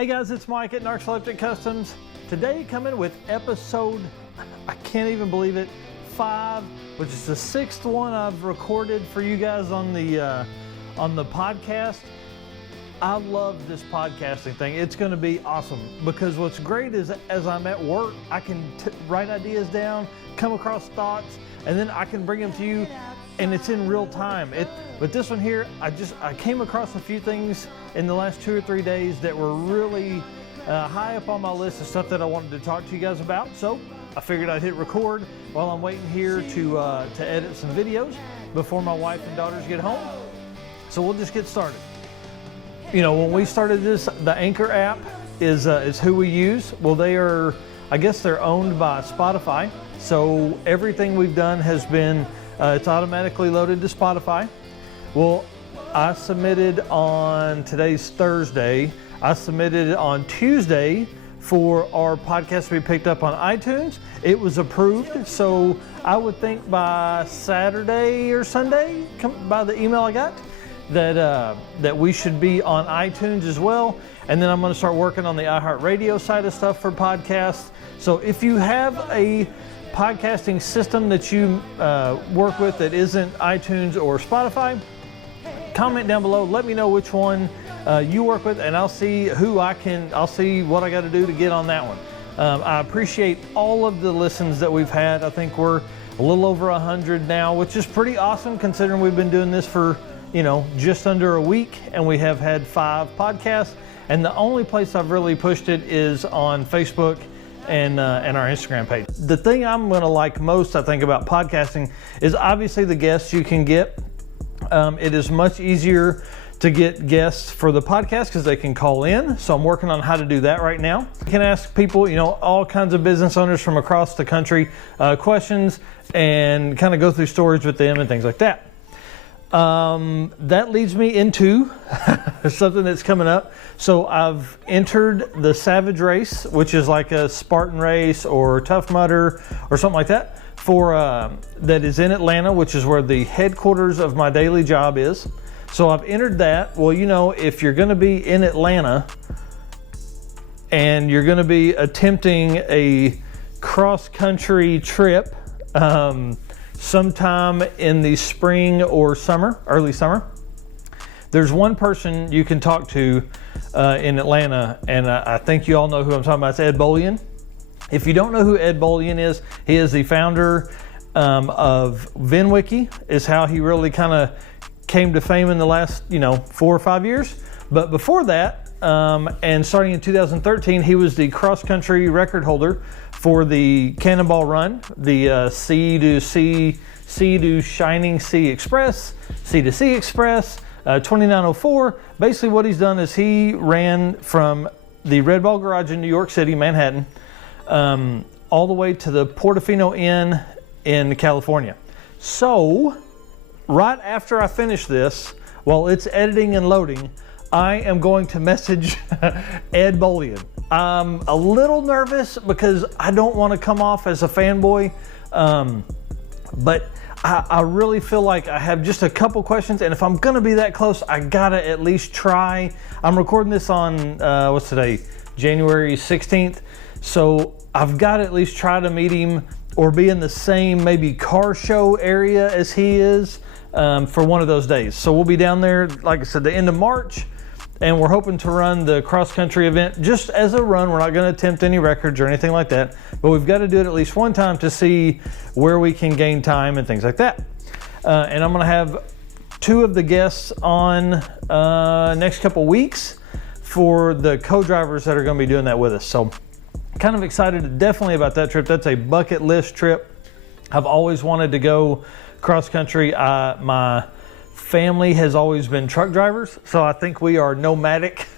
Hey guys, it's Mike at Narxoleptic Customs. Today coming with episode, I can't even believe it, 5, which is the 6th one I've recorded for you guys on the podcast. I love this podcasting thing. It's going to be awesome because what's great is as I'm at work, I can write ideas down, come across thoughts, and then I can bring them to you, and it's in real time. But this one here, I came across a few things in the last 2 or 3 days that were really high up on my list of stuff that I wanted to talk to you guys about. So I figured I'd hit record while I'm waiting here to edit some videos before my wife and daughters get home. So we'll just get started. You know, when we started this, the Anchor app is who we use. Well, I guess they're owned by Spotify. So everything we've done has been, it's automatically loaded to Spotify. Well, I submitted on today's Thursday. I submitted on Tuesday for our podcast to be picked up on iTunes. It was approved. So I would think by Saturday or Sunday, by the email I got, that we should be on iTunes as well. And then I'm going to start working on the iHeartRadio side of stuff for podcasts. So if you have a podcasting system that you work with that isn't iTunes or Spotify, comment down below. Let me know which one you work with, and I'll see I'll see what I got to do to get on that one. I appreciate all of the listens that we've had. I think we're a little over 100 now, which is pretty awesome considering we've been doing this for, just under a week, and we have had 5 podcasts. And the only place I've really pushed it is on Facebook and our Instagram page. The thing I'm going to like most, I think, about podcasting is obviously the guests you can get. It is much easier to get guests for the podcast because they can call in. So I'm working on how to do that right now. I can ask people, all kinds of business owners from across the country questions and kind of go through stories with them and things like that. That leads me into something that's coming up. So I've entered the Savage Race, which is like a Spartan race or Tough Mudder or something like that, that is in Atlanta, which is where the headquarters of my daily job is. So I've entered that. Well, if you're going to be in Atlanta and you're going to be attempting a cross-country trip sometime in the spring or early summer, there's one person you can talk to in Atlanta, and I think you all know who I'm talking about. It's Ed Bewley. If you don't know who Ed Bewley is, he is the founder of VinWiki, is how he really kind of came to fame in the last, 4 or 5 years. But before that, and starting in 2013, he was the cross-country record holder for the Cannonball Run, the Sea to Shining Sea Express, Sea to Sea Express, 2904. Basically what he's done is he ran from the Red Ball Garage in New York City, Manhattan, all the way to the Portofino Inn in California. So right after I finish this, while it's editing and loading, I am going to message Ed Bewley. I'm a little nervous because I don't want to come off as a fanboy, but I really feel like I have just a couple questions, and if I'm going to be that close, I gotta at least try. I'm recording this on, what's today? January 16th. So I've got to at least try to meet him or be in the same maybe car show area as he is for one of those days. So we'll be down there, like I said, the end of March, and we're hoping to run the cross-country event just as a run. We're not going to attempt any records or anything like that, but we've got to do it at least one time to see where we can gain time and things like that. And I'm going to have 2 of the guests on next couple weeks for the co-drivers that are going to be doing that with us. So kind of excited definitely about that trip. That's a bucket list trip. I've always wanted to go cross-country. My family has always been truck drivers, so I think we are nomadic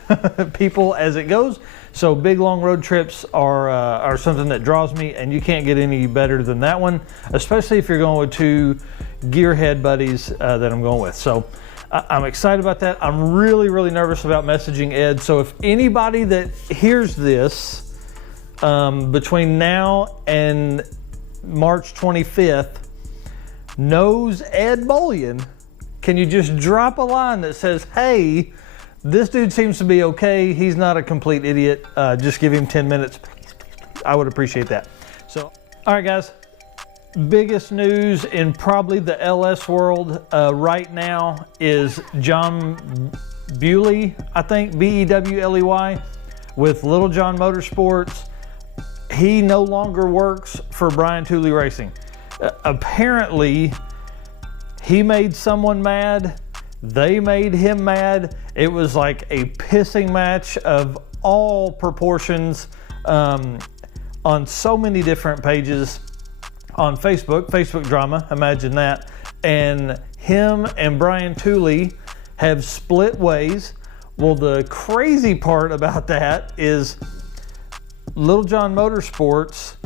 people as it goes. So big long road trips are something that draws me, and you can't get any better than that one, especially if you're going with 2 gearhead buddies that I'm going with. So I'm excited about that. I'm really, really nervous about messaging Ed. So if anybody that hears this between now and March 25th knows Ed Bewley, can you just drop a line that says, hey, this dude seems to be okay. He's not a complete idiot. Just give him 10 minutes. Please, please, please. I would appreciate that. So, all right, guys. Biggest news in probably the LS world right now is John Bewley, I think, B-E-W-L-E-Y, with Little John Motorsports. He no longer works for Brian Tooley Racing. Apparently, he made someone mad. They made him mad. It was like a pissing match of all proportions on so many different pages on Facebook Drama, imagine that. And him and Brian Tooley have split ways. Well, the crazy part about that is Little John Motorsports,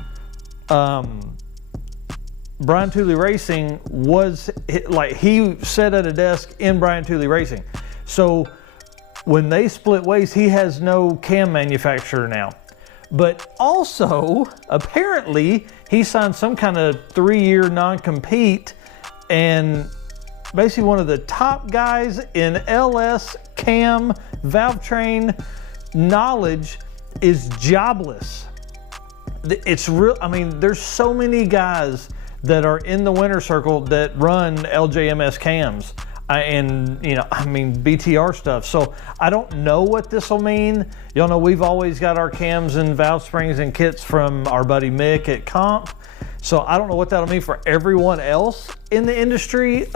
Brian Tooley Racing was like, he sat at a desk in Brian Tooley Racing. So when they split ways, he has no cam manufacturer now. But also, apparently, he signed some kind of 3-year non-compete, and basically one of the top guys in LS cam valve train knowledge is jobless. It's real. I mean, there's so many guys that are in the winner circle that run LJMS cams and, you know, I mean, BTR stuff. So I don't know what this will mean. Y'all know we've always got our cams and valve springs and kits from our buddy Mick at Comp. So I don't know what that'll mean for everyone else in the industry.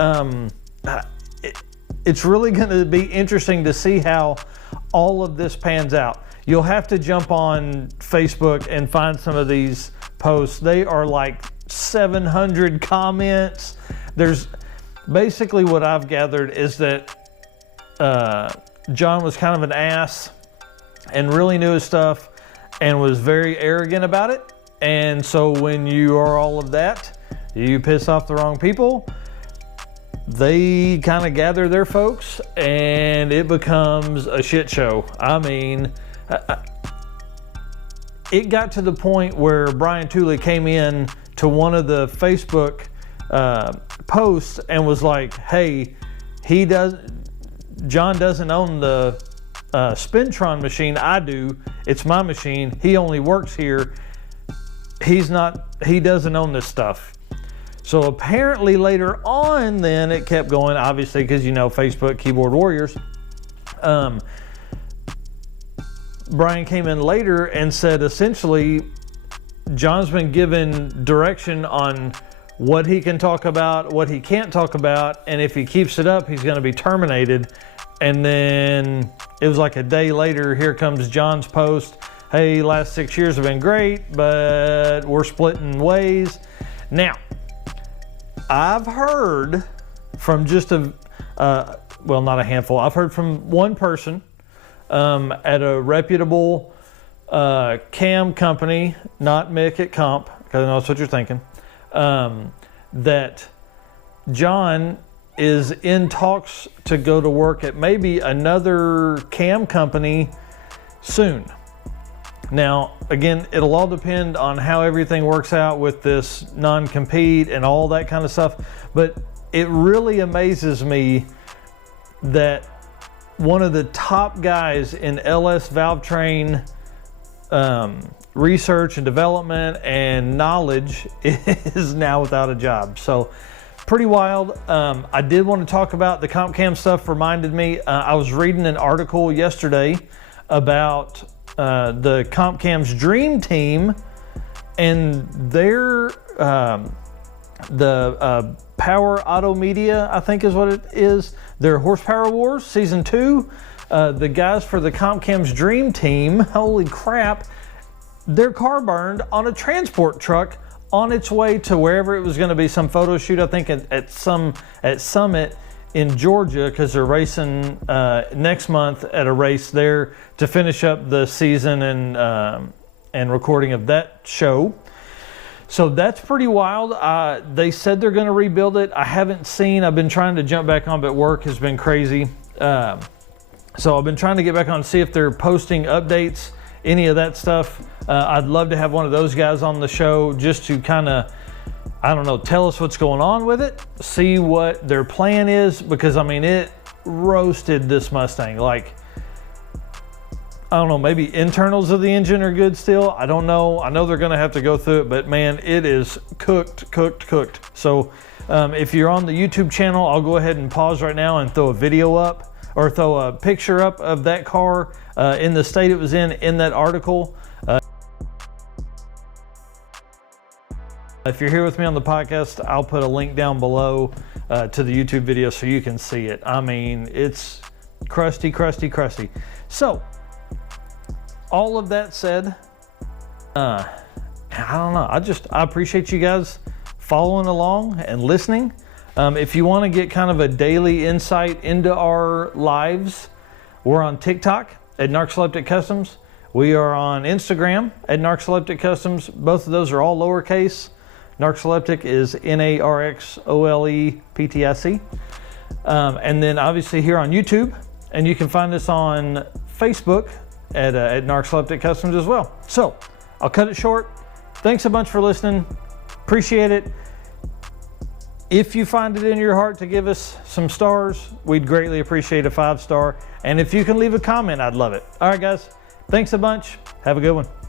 It's really going to be interesting to see how all of this pans out. You'll have to jump on Facebook and find some of these posts. They are like 700 comments. There's basically, what I've gathered is that John was kind of an ass and really knew his stuff and was very arrogant about it. And so when you are all of that, you piss off the wrong people, they kind of gather their folks and it becomes a shit show. I mean, it got to the point where Brian Tooley came in to one of the Facebook posts and was like, hey, John doesn't own the Spintron machine. I do. It's my machine. He only works here. He doesn't own this stuff. So apparently later on, then it kept going, obviously, because, you know, Facebook keyboard warriors. Brian came in later and said, essentially, John's been given direction on what he can talk about, what he can't talk about, and if he keeps it up, he's going to be terminated. And then it was like a day later, here comes John's post. Hey, last 6 years have been great, but we're splitting ways. Now, I've heard from just well, not a handful. I've heard from one person at a reputable cam company, not Mick at Comp, because I know that's what you're thinking, that John is in talks to go to work at maybe another cam company soon. Now, again, it'll all depend on how everything works out with this non-compete and all that kind of stuff, but it really amazes me that one of the top guys in LS valve train research and development and knowledge is now without a job. So pretty wild. I did want to talk about the comp cam stuff. Reminded me, I was reading an article yesterday about the comp cam's dream team and their the Power Auto Media, I think is what it is, their Horsepower Wars Season 2. The guys for the comp cam's dream team, holy crap, their car burned on a transport truck on its way to wherever it was going to be, some photo shoot, I think at Summit in Georgia, because they're racing next month at a race there to finish up the season and recording of that show. So that's pretty wild. They said they're going to rebuild it. I haven't seen. I've been trying to jump back on, but work has been crazy. So I've been trying to get back on to see if they're posting updates, any of that stuff. I'd love to have one of those guys on the show just to kind of, I don't know, tell us what's going on with it, see what their plan is, because I mean, it roasted this Mustang. Like, I don't know, maybe internals of the engine are good still. I don't know. I know they're gonna have to go through it, but man, it is cooked. So if you're on the YouTube channel, I'll go ahead and pause right now and throw a video up, or throw a picture up of that car in the state it was in that article. If you're here with me on the podcast, I'll put a link down below to the YouTube video so you can see it. I mean, it's crusty. So, all of that said, I don't know. I appreciate you guys following along and listening. If you want to get kind of a daily insight into our lives, we're on TikTok at Narxoleptic Customs. We are on Instagram at Narxoleptic Customs. Both of those are all lowercase. Narxoleptic is Narxoleptic. And then obviously here on YouTube, and you can find us on Facebook at Narxoleptic Customs as well. So I'll cut it short. Thanks a bunch for listening. Appreciate it. If you find it in your heart to give us some stars, we'd greatly appreciate a 5-star. And if you can leave a comment, I'd love it. All right, guys. Thanks a bunch. Have a good one.